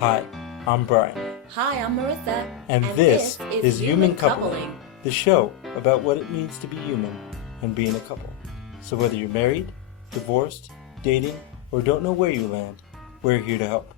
Hi, I'm Brian, Hi, I'm Merisa. and this is Human Coupling, the show about what it means to be human and being a couple. So whether you're married, divorced, dating, or don't know where you land, we're here to help.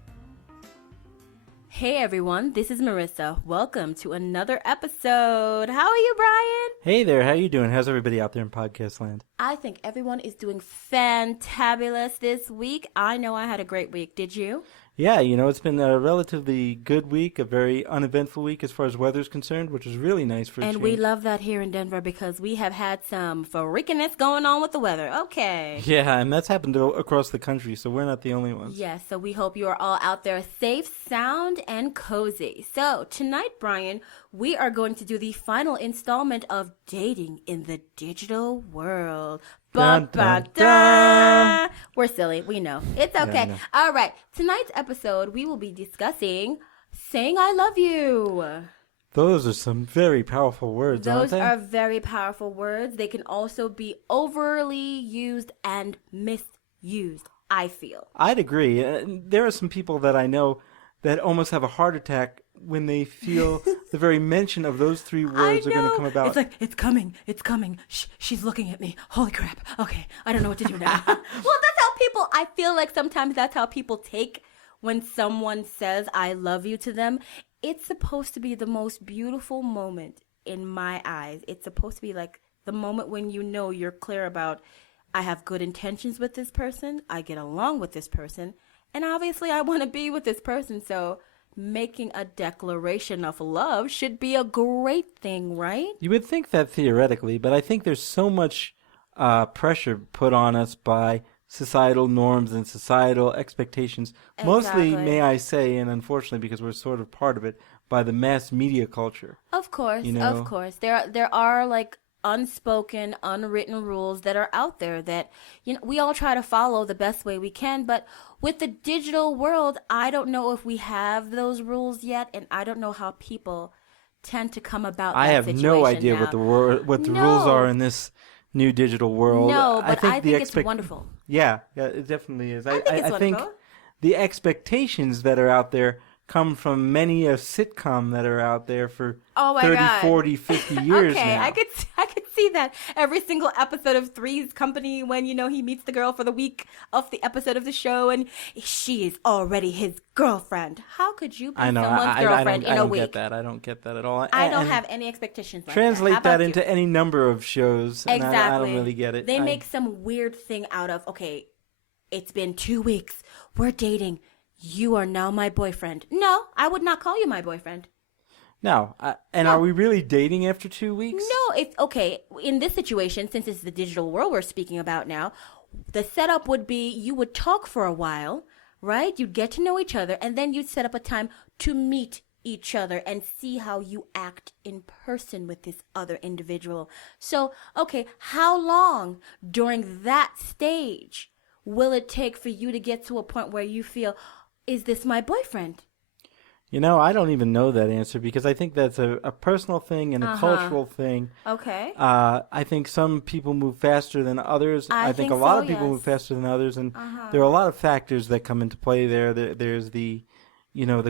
Hey everyone, this is Merisa. Welcome to another episode. How are you, Brian? Hey there, how you doing? How's everybody out there in podcast land? I think everyone is doing fantabulous this week. I know I had a great week. Did you? Yeah, it's been a relatively good week, a very uneventful week as far as weather's concerned, which is really nice for a And we change. love that here in Denver because we have had some freakiness going on with the weather. Okay. Yeah, and that's happened across the country, so we're not the only ones. Yes, so we hope you are all out there safe, sound, and cozy. So tonight, Brian, we are going to do the final installment of Dating in the Digital World. Dun, dun, dun. We're silly, we know. It's okay. I know. All right, tonight's episode, we will be discussing saying I love you. Those are some very powerful words, aren't Those they? are very powerful words. They can also be overly used and misused, I feel. I'd agree. There are some people that I know that almost have a heart attack when they feel the very mention of those three words are going to come about. It's like, it's coming. She's looking at me. Holy crap. Okay, I don't know what to do now. Well, that's how people, I feel like sometimes that's how people take when someone says I love you to them. It's supposed to be the most beautiful moment in my eyes. It's supposed to be like the moment when you know you're clear about, I have good intentions with this person, I get along with this person, and obviously I want to be with this person, so making a declaration of love should be a great thing, right? You would think that theoretically, but I think there's so much pressure put on us by societal norms and societal expectations. Mostly, Exactly. may I say, and unfortunately because we're sort of part of it, by the mass media culture. Of course, You know? of course. There are like unspoken, unwritten rules that are out there that we all try to follow the best way we can, but with the digital world, I don't know if we have those rules yet, and I don't know how people tend to come about that I have situation no idea now. what the rules are in this new digital world. No, but I think it's expect- wonderful. Yeah, it definitely is. I think it's wonderful. The expectations that are out there come from many a sitcom that are out there for Oh my 30, God. 40, 50 years Okay, now. I could see that every single episode of Three's Company when he meets the girl for the week of the episode of the show and she is already his girlfriend. How could you be I know. someone's girlfriend I in a don't week? get that. I don't get that at all. I don't And have any expectations like translate that. How about into you? any number of shows. And Exactly. I don't really get it. They make some weird thing out of, okay, it's been 2 weeks. We're dating. You are now my boyfriend. No, I would not call you my boyfriend. No. Are we really dating after 2 weeks? No, okay. In this situation, since it's the digital world we're speaking about now, the setup would be you would talk for a while, right? You'd get to know each other, and then you'd set up a time to meet each other and see how you act in person with this other individual. So, okay, how long during that stage will it take for you to get to a point where you feel, is this my boyfriend? I don't even know that answer because I think that's a personal thing and a cultural thing. Okay. I think some people move faster than others. I think think a lot so, of people yes. move faster than others, and there are a lot of factors that come into play there. There's the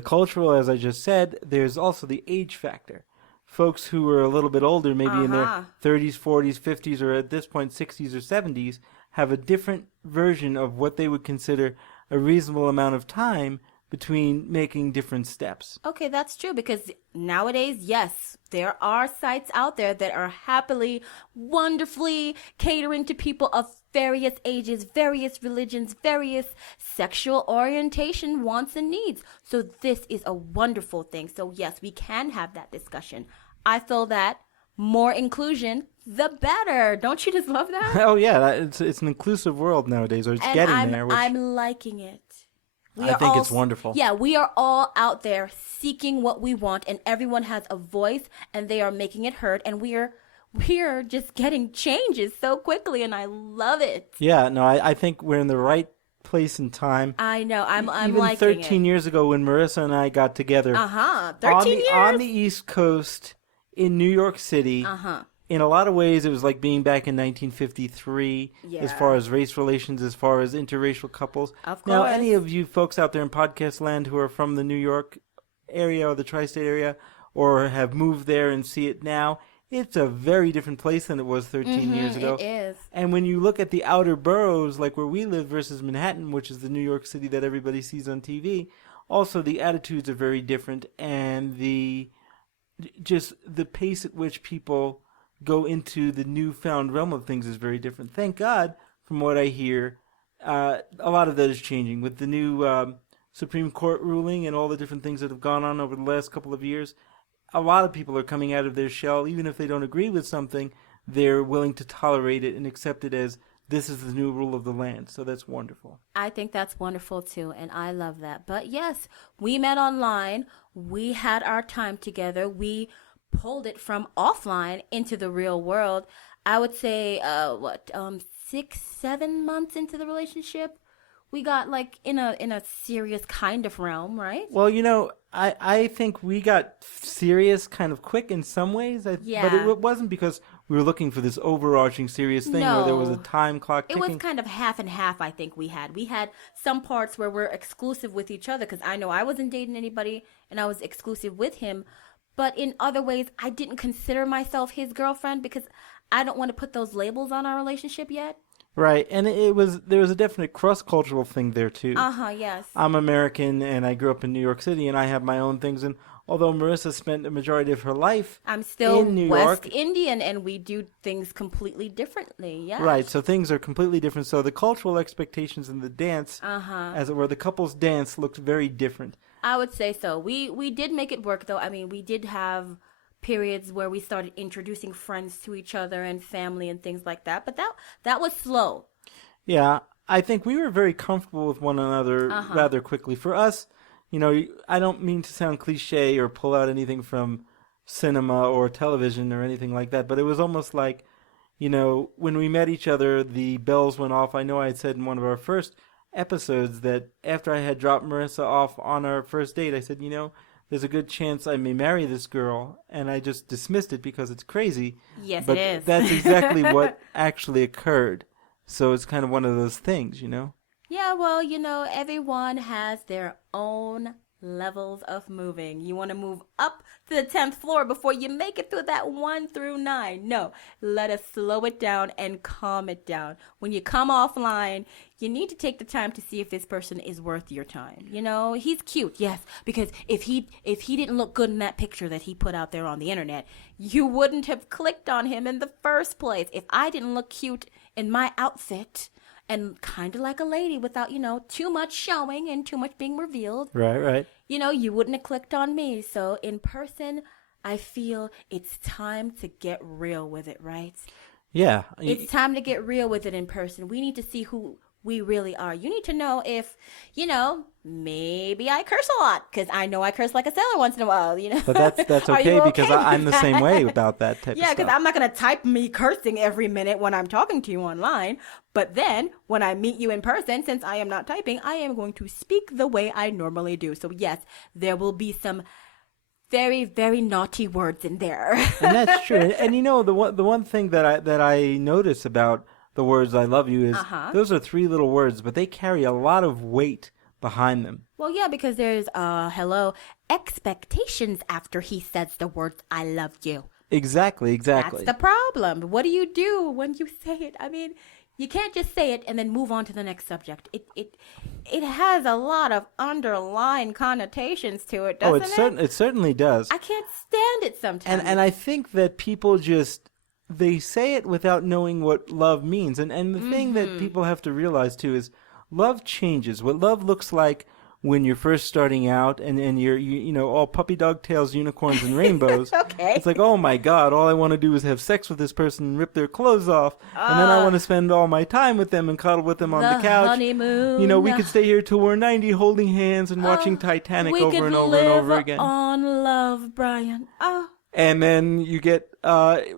cultural, as I just said. There's also the age factor. Folks who are a little bit older, maybe in their 30s, 40s, 50s, or at this point 60s or 70s, have a different version of what they would consider a reasonable amount of time between making different steps. Okay, that's true because nowadays, yes, there are sites out there that are happily, wonderfully catering to people of various ages, various religions, various sexual orientation, wants and needs. So this is a wonderful thing. So yes, we can have that discussion. I feel that more inclusion, the better. Don't you just love that? Oh yeah, it's an inclusive world nowadays, or it's getting there. Which I'm liking it. I think it's wonderful. Yeah, we are all out there seeking what we want, and everyone has a voice, and they are making it heard, and we're just getting changes so quickly, and I love it. Yeah, no, I think we're in the right place and time. I know, I'm Even liking 13 it. years ago when Marissa and I got together 13 years? on the East Coast in New York City, in a lot of ways, it was like being back in 1953 as far as race relations, as far as interracial couples. Of course. Now, any of you folks out there in podcast land who are from the New York area or the tri-state area or have moved there and see it now, it's a very different place than it was 13 years ago. It is. And when you look at the outer boroughs, like where we live versus Manhattan, which is the New York City that everybody sees on TV, also the attitudes are very different, and the pace at which people go into the newfound realm of things is very different. Thank God, from what I hear, a lot of that is changing with the new Supreme Court ruling and all the different things that have gone on over the last couple of years. A lot of people are coming out of their shell. Even if they don't agree with something, they're willing to tolerate it and accept it as this is the new rule of the land. So that's wonderful. I think that's wonderful too, and I love that. But yes, we met online. We had our time together. We pulled it from offline into the real world. I would say, 6-7 months into the relationship, we got like in a serious kind of realm, right? Well, I think we got serious kind of quick in some ways. But it wasn't because we were looking for this overarching serious thing where there was a time clock ticking. It was kind of half and half, I think we had. We had some parts where we're exclusive with each other because I know I wasn't dating anybody and I was exclusive with him. But in other ways, I didn't consider myself his girlfriend because I don't want to put those labels on our relationship yet. Right, and there was a definite cross-cultural thing there, too. Yes. I'm American, and I grew up in New York City, and I have my own things, and although Marissa spent the majority of her life I'm still in New West York, Indian, and we do things completely differently, yeah. Right, so things are completely different, so the cultural expectations in the dance, as it were, the couple's dance looked very different. I would say so. We did make it work, though. I mean, we did have periods where we started introducing friends to each other and family and things like that. But that was slow. Yeah, I think we were very comfortable with one another rather quickly. For us, I don't mean to sound cliche or pull out anything from cinema or television or anything like that, but it was almost like, when we met each other, the bells went off. I know I had said in one of our first episodes that after I had dropped Marissa off on our first date, I said, there's a good chance I may marry this girl, and I just dismissed it because it's crazy. Yes, but it is. That's exactly what actually occurred. So it's kind of one of those things, Yeah, well, everyone has their own levels of moving. You want to move up to the 10th floor before you make it through that 1 through 9. No, let us slow it down and calm it down. When you come offline, you need to take the time to see if this person is worth your time. He's cute, yes, because if he didn't look good in that picture that he put out there on the internet, you wouldn't have clicked on him in the first place. If I didn't look cute in my outfit and kind of like a lady without, too much showing and too much being revealed. Right. You wouldn't have clicked on me. So in person, I feel it's time to get real with it, right? Yeah. It's time to get real with it in person. We need to see who we really are. You need to know if, maybe I curse a lot because I know I curse like a sailor once in a while, But that's okay because I'm the same way about that type of stuff. Yeah, because I'm not going to type me cursing every minute when I'm talking to you online. But then when I meet you in person, since I am not typing, I am going to speak the way I normally do. So yes, there will be some very, very naughty words in there. And that's true. And the one thing that I notice about the words "I love you" is those are 3 little words, but they carry a lot of weight behind them. Well, yeah, because there's expectations after he says the words "I love you." Exactly. That's the problem. What do you do when you say it? I mean, you can't just say it and then move on to the next subject. It has a lot of underlying connotations to it, doesn't it? It certainly does. I can't stand it sometimes. And I think that people they say it without knowing what love means. And the thing that people have to realize, too, is love changes. What love looks like when you're first starting out and you're all puppy dog tails, unicorns, and rainbows. Okay. It's like, oh, my God, all I want to do is have sex with this person and rip their clothes off. And then I want to spend all my time with them and cuddle with them on the couch. Honeymoon. We could stay here till we're 90 holding hands and watching Titanic over and over and over again. On love, Brian. And then you get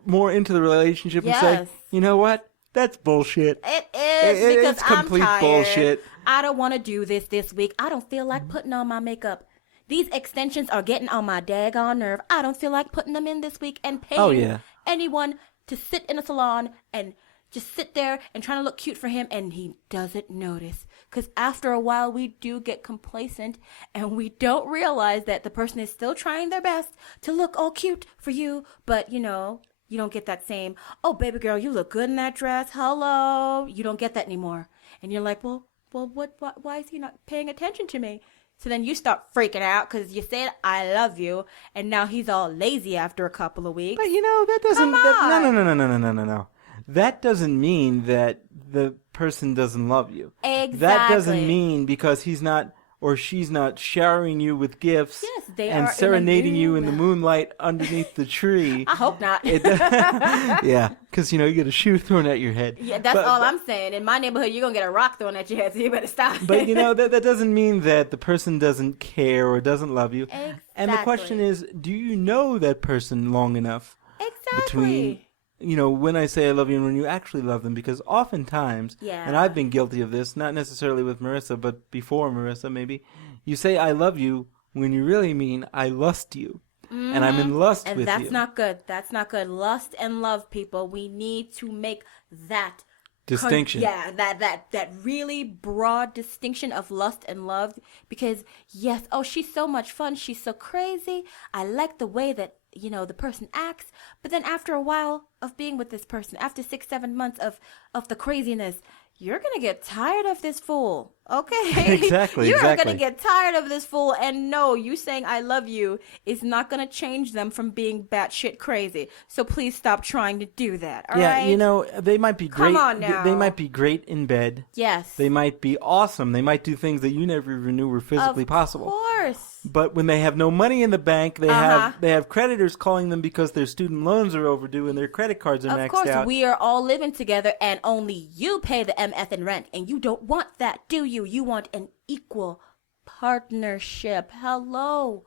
more into the relationship and say, you know what? That's bullshit. It is because it's complete I'm tired. Bullshit. I don't want to do this week. I don't feel like putting on my makeup. These extensions are getting on my daggone nerve. I don't feel like putting them in this week and paying anyone to sit in a salon and just sit there and trying to look cute for him, and he doesn't notice. Because after a while, we do get complacent, and we don't realize that the person is still trying their best to look all cute for you. But, you don't get that same, oh, baby girl, you look good in that dress. Hello. You don't get that anymore. And you're like, well, why is he not paying attention to me? So then you start freaking out because you said, I love you. And now he's all lazy after a couple of weeks. But, that doesn't... No. That doesn't mean that the person doesn't love you. Exactly. That doesn't mean because he's not or she's not showering you with gifts and serenading you in the moonlight underneath the tree. I hope not. Yeah, because, you get a shoe thrown at your head. Yeah, that's all I'm saying. In my neighborhood, you're going to get a rock thrown at your head, so you better stop. But, that doesn't mean that the person doesn't care or doesn't love you. Exactly. And the question is, do you know that person long enough? Exactly. Between, when I say I love you and when you actually love them, because oftentimes, and I've been guilty of this, not necessarily with Marissa, but before Marissa maybe, you say I love you when you really mean I lust you. Mm-hmm. And I'm in lust with you. And that's not good. That's not good. Lust and love, people. We need to make that distinction. That really broad distinction of lust and love, because yes, she's so much fun. She's so crazy. I like the way that the person acts, but then after a while of being with this person, after 6-7 months of the craziness, you're going to get tired of this fool. Okay? Exactly. You're going to get tired of this fool. And no, you saying I love you is not going to change them from being batshit crazy. So please stop trying to do that. All right? They might be great. Come on now. They might be great in bed. Yes. They might be awesome. They might do things that you never even knew were physically possible. Of course. But when they have no money in the bank, they have creditors calling them because their student loans are overdue and their credit cards are maxed out. Of course, we are all living together and only you pay the MF in rent, and you don't want that, do you? You want an equal partnership. Hello.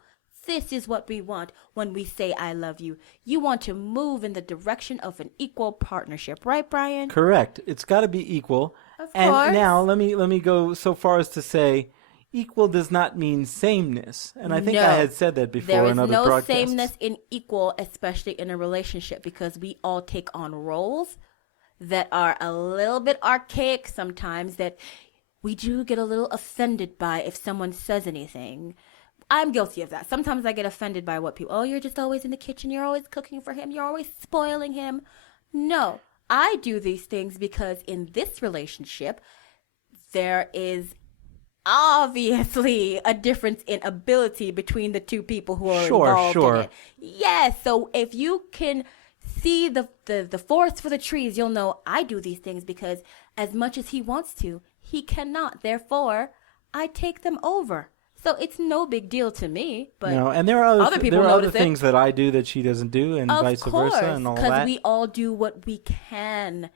This is what we want when we say I love you. You want to move in the direction of an equal partnership, right, Brian? Correct. It's got to be equal. Of course. And now let me go so far as to say equal does not mean sameness. And I think I had said that before in other broadcasts. There is no sameness in equal, especially in a relationship, because we all take on roles that are a little bit archaic sometimes, that we do get a little offended by if someone says anything. I'm guilty of that. Sometimes I get offended by what people, you're just always in the kitchen, you're always cooking for him, you're always spoiling him. No, I do these things because in this relationship, there is obviously a difference in ability between the two people who are involved in it. Yes, so if you can see the forest for the trees, you'll know I do these things because as much as he wants to, he cannot. Therefore, I take them over. So it's no big deal to me. But and there are other things that I do that she doesn't do, and vice versa, and all that. Because we all do what we can.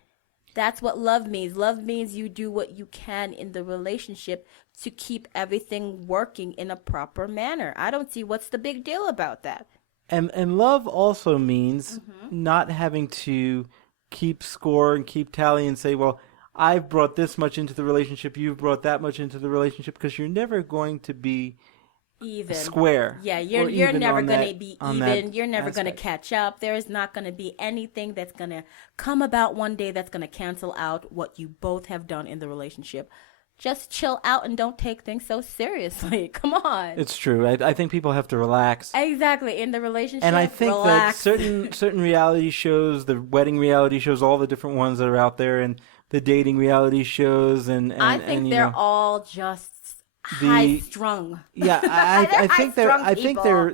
That's what love means. Love means you do what you can in the relationship to keep everything working in a proper manner. I don't see what's the big deal about that. And love also means not having to keep score and keep tally and say, well, I've brought this much into the relationship, you've brought that much into the relationship, because you're never going to be even square. Yeah, you're never going to be even. You're never going to catch up. There is not going to be anything that's going to come about one day that's going to cancel out what you both have done in the relationship. Just chill out and don't take things so seriously. Come on. It's true. I think people have to relax. Exactly. In the relationship, and I think relax. that certain reality shows, the wedding reality shows, all the different ones that are out there, and the dating reality shows, and I think they're all just high strung. Yeah, I think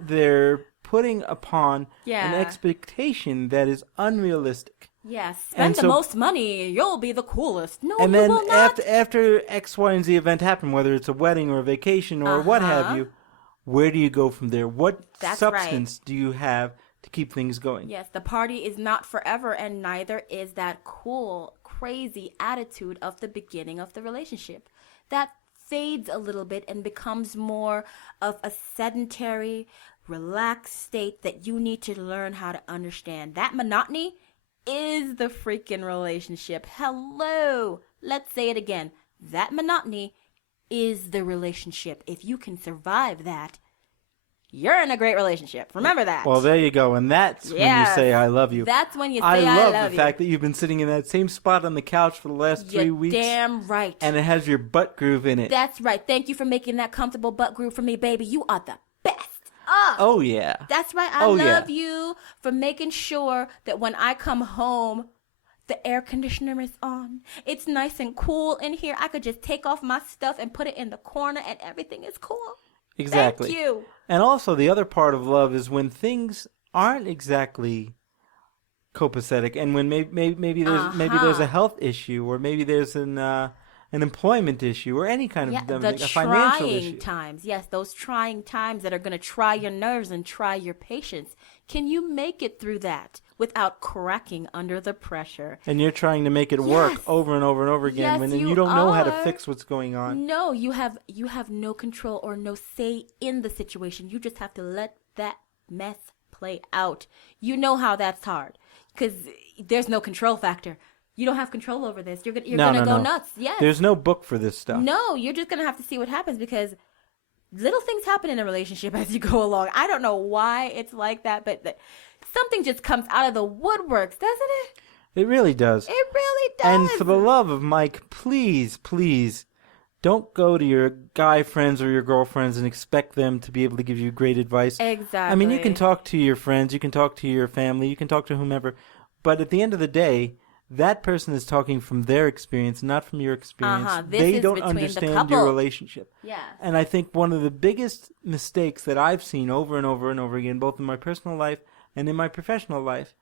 they're putting upon an expectation that is unrealistic. Yes, spend the most money, you'll be the coolest. No, and you then will not. after X, Y, and Z event happen, whether it's a wedding or a vacation or what have you, where do you go from there? What substance do you have to keep things going? Yes, the party is not forever, and neither is that cool, crazy attitude of the beginning of the relationship. That fades a little bit and becomes more of a sedentary, relaxed state that you need to learn how to understand. That monotony is the freaking relationship. Hello. Let's say it again. That monotony is the relationship. If you can survive that, you're in a great relationship. Remember that. Well, there you go. And that's when you say, I love you. That's when you say, I love you. the fact that you've been sitting in that same spot on the couch for the last 3 weeks. Damn right. And it has your butt groove in it. That's right. Thank you for making that comfortable butt groove for me, baby. You are the best. Oh, yeah. That's right. I love you for making sure that when I come home, the air conditioner is on. It's nice and cool in here. I could just take off my stuff and put it in the corner and everything is cool. Exactly. Thank you. And also the other part of love is when things aren't exactly copacetic, and when maybe there's a health issue, or maybe there's an employment issue, or any kind of a financial issue. Times. Yes, those trying times that are going to try your nerves and try your patience. Can you make it through that without cracking under the pressure? And you're trying to make it work over and over and over again, when you don't know how to fix what's going on. No, you have no control or no say in the situation. You just have to let that mess play out. You know how that's hard because there's no control factor. You don't have control over this. You're gonna go nuts. Yes. There's no book for this stuff. No, you're just gonna have to see what happens because little things happen in a relationship as you go along. I don't know why it's like that, but something just comes out of the woodworks, doesn't it? It really does. It really does. And for the love of Mike, please, please, don't go to your guy friends or your girlfriends and expect them to be able to give you great advice. Exactly. I mean, you can talk to your friends, you can talk to your family, you can talk to whomever, but at the end of the day, that person is talking from their experience, not from your experience. They don't understand your relationship. Yeah. And I think one of the biggest mistakes that I've seen over and over and over again, both in my personal life and in my professional life,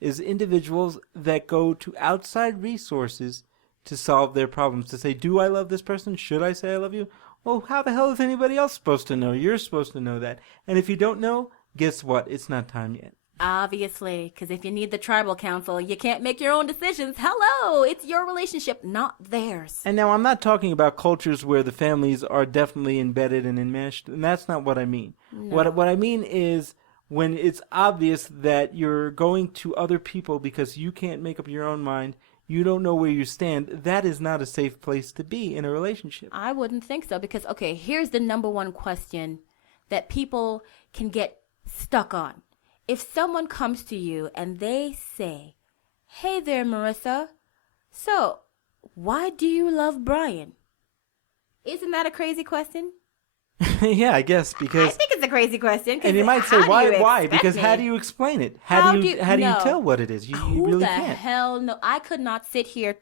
is individuals that go to outside resources to solve their problems. To say, do I love this person? Should I say I love you? Well, how the hell is anybody else supposed to know? You're supposed to know that. And if you don't know, guess what? It's not time yet. Obviously, because if you need the tribal council, you can't make your own decisions. Hello, it's your relationship, not theirs. And now I'm not talking about cultures where the families are definitely embedded and enmeshed, and that's not what I mean. No. What I mean is when it's obvious that you're going to other people because you can't make up your own mind, you don't know where you stand, that is not a safe place to be in a relationship. I wouldn't think so because, okay, here's the number one question that people can get stuck on. If someone comes to you and they say, hey there, Merisa, so why do you love Brian? Isn't that a crazy question? Yeah, I guess because I think it's a crazy question. And you might say, why? Because how do you explain it? How do you tell what it is? You really can't. Who the hell no? I could not sit here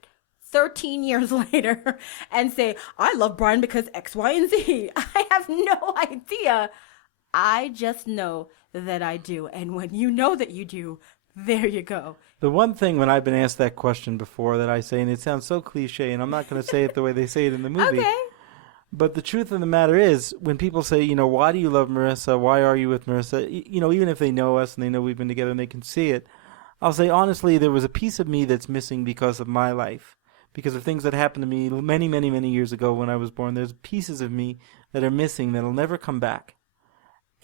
13 years later and say, I love Brian because X, Y, and Z. I have no idea. I just know that I do. And when you know that you do, there you go. The one thing when I've been asked that question before that I say, and it sounds so cliche, and I'm not going to say it the way they say it in the movie. Okay. But the truth of the matter is, when people say, why do you love Merisa? Why are you with Merisa? Even if they know us and they know we've been together and they can see it, I'll say, honestly, there was a piece of me that's missing because of my life. Because of things that happened to me many, many, many years ago when I was born. There's pieces of me that are missing that'll never come back.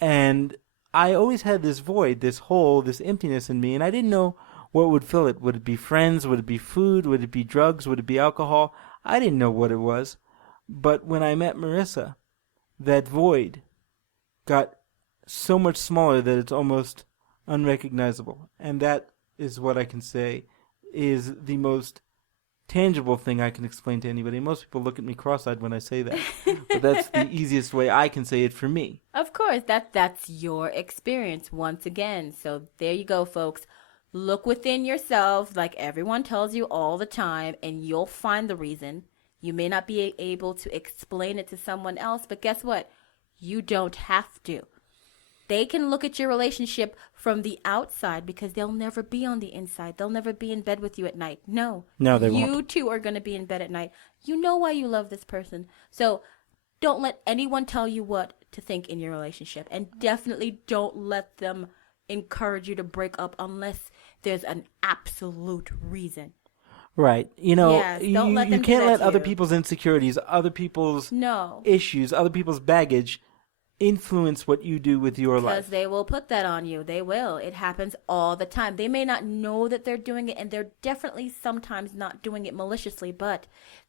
And I always had this void, this hole, this emptiness in me, and I didn't know what would fill it. Would it be friends? Would it be food? Would it be drugs? Would it be alcohol? I didn't know what it was. But when I met Merisa, that void got so much smaller that it's almost unrecognizable. And that is what I can say is the most tangible thing I can explain to anybody. Most people look at me cross-eyed when I say that. But that's the easiest way I can say it for me. Of course, that's your experience once again. So there you go, folks. Look within yourself like everyone tells you all the time, and you'll find the reason. You may not be able to explain it to someone else, but guess what? You don't have to. They can look at your relationship from the outside because they'll never be on the inside. They'll never be in bed with you at night. No, they won't. You two are going to be in bed at night. You know why you love this person. So don't let anyone tell you what to think in your relationship. And definitely don't let them encourage you to break up unless there's an absolute reason. Right. Yes, don't let them you can't do that let to other you. people's insecurities, other people's issues, other people's baggage influence what you do with your life. Because they will put that on you. They will. It happens all the time. They may not know that they're doing it, and they're definitely sometimes not doing it maliciously, but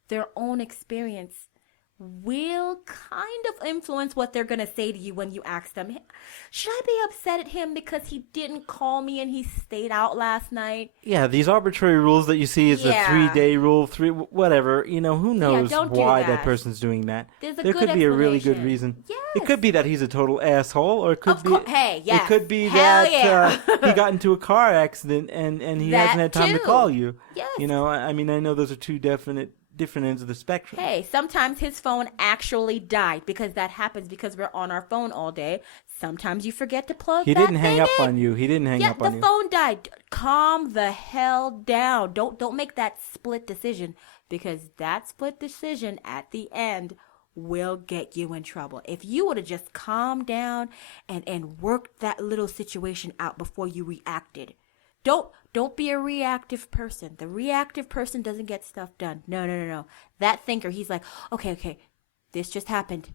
their own experience will kind of influence what they're going to say to you when you ask them, should I be upset at him because he didn't call me and he stayed out last night? Yeah, these arbitrary rules that you see is the 3-day rule, whatever. Who knows why that person's doing that? There could be a really good reason. Yes. It could be that he's a total asshole, or it could be it could be that he got into a car accident and he hasn't had time to call you. Yes. I know those are two different ends of the spectrum. Hey, sometimes his phone actually died because that happens because we're on our phone all day. Sometimes you forget to plug that thing in. He didn't hang up on you. Yeah, the phone died. Calm the hell down. Don't make that split decision, because that split decision at the end will get you in trouble. If you would have just calmed down and worked that little situation out before you reacted. Don't be a reactive person. The reactive person doesn't get stuff done. No. That thinker, he's like, okay, this just happened.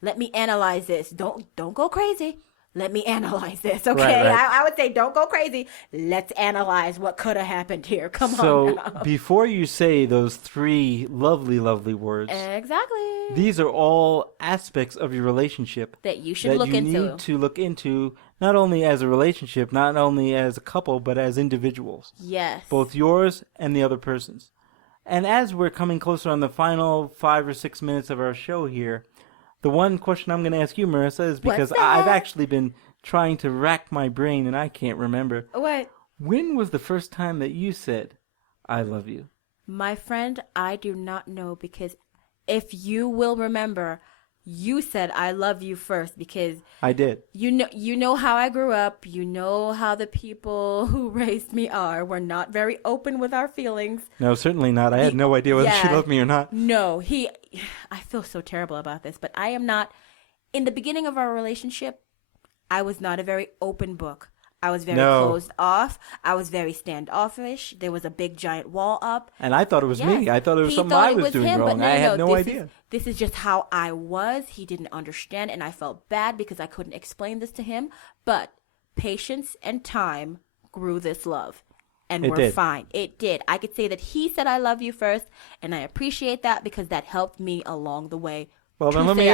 Let me analyze this. Don't go crazy. Let me analyze this, okay? Right. I would say don't go crazy. Let's analyze what could have happened here. Come on now. So before you say those 3 lovely, lovely words. Exactly. These are all aspects of your relationship. That you should look into. That you need to look into, not only as a relationship, not only as a couple, but as individuals. Yes. Both yours and the other person's. And as we're coming closer on the final 5 or 6 minutes of our show here, the one question I'm going to ask you, Marissa, is because I've actually been trying to rack my brain and I can't remember. What? When was the first time that you said, I love you? My friend, I do not know, because if you will remember, you said I love you first, because I did. You know how I grew up. You know how the people who raised me are. We're not very open with our feelings. No, certainly not. I had no idea whether she loved me or not. No, I feel so terrible about this, but I am not. In the beginning of our relationship, I was not a very open book. I was very closed off. I was very standoffish. There was a big giant wall up. And I thought it was me. I thought it was something I was doing wrong. I had no idea. This is just how I was. He didn't understand, and I felt bad because I couldn't explain this to him. But patience and time grew this love. And we're fine. It did. I could say that he said I love you first, and I appreciate that because that helped me along the way. Well, then let me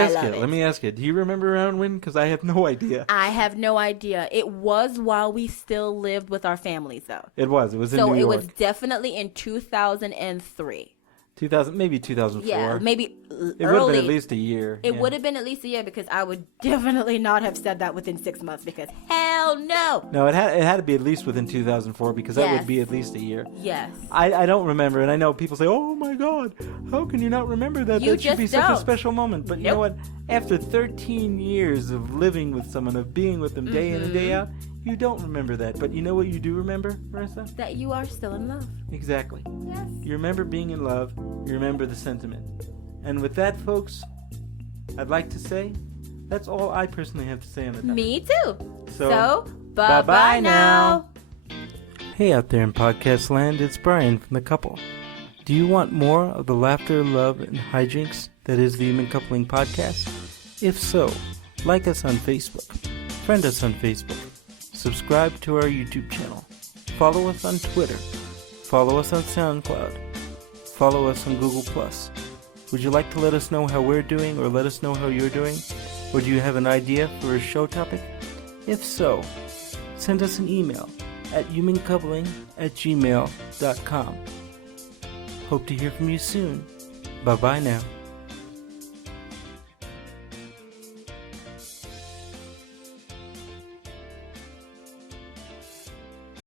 ask you. Do you remember around when? Because I have no idea. I have no idea. It was while we still lived with our families, though. It was. It was in New York. So it was definitely in 2003. 2000, maybe 2004. Yeah, maybe early. It would have been at least a year. It would have been at least a year, because I would definitely not have said that within 6 months, because hell no. No, it had to be at least within 2004, because that would be at least a year. Yes. I don't remember, and I know people say, oh my God, how can you not remember that? That should be such a special moment. But you know what? After 13 years of living with someone, of being with them day in and day out, you don't remember that. But you know what you do remember, Marissa? That you are still in love. Exactly. Yes. You remember being in love. You remember the sentiment. And with that, folks, I'd like to say that's all I personally have to say on the topic. Me too. So bye-bye now. Hey out there in podcast land, it's Brian from The Couple. Do you want more of the laughter, love, and hijinks that is the Human Coupling Podcast? If so, like us on Facebook, friend us on Facebook, subscribe to our YouTube channel, follow us on Twitter, follow us on SoundCloud, follow us on Google+. Would you like to let us know how we're doing, or let us know how you're doing? Or do you have an idea for a show topic? If so, send us an email at humancoupling@gmail.com. Hope to hear from you soon. Bye-bye now.